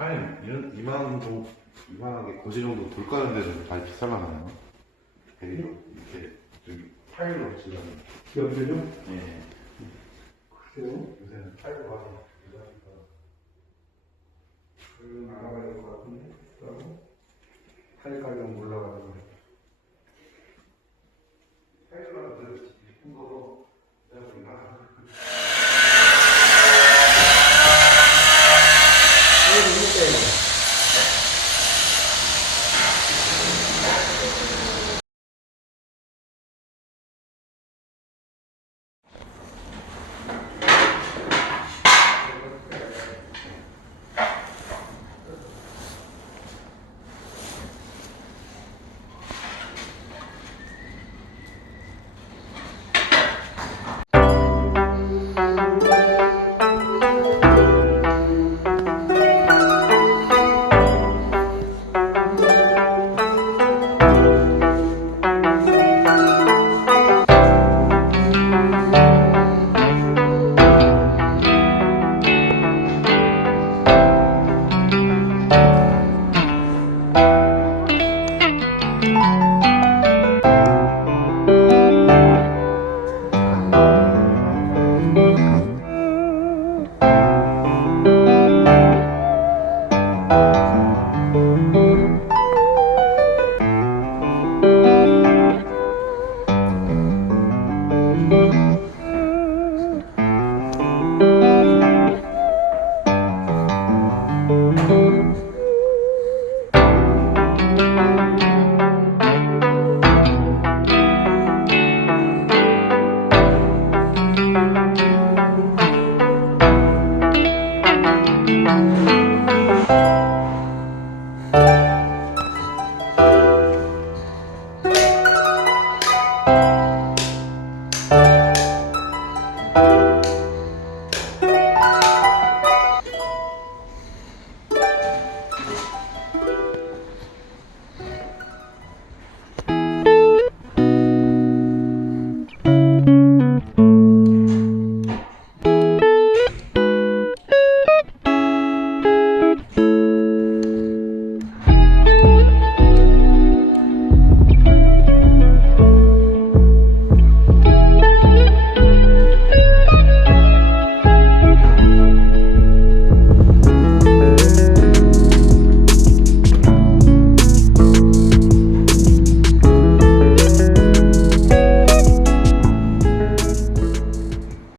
타임 이런 이만도 이만하게 고지 정도 돌 까는 데는 많이 비쌀라나요? 대리로 이렇게 저기 타일로 치려면 여기를요? 예 글쎄요. 요새는 타일로 하고 비싸니까 그건 알아봐야 될 것 같은데. 그러고 타일 가격 올라가고. thank mm -hmm. you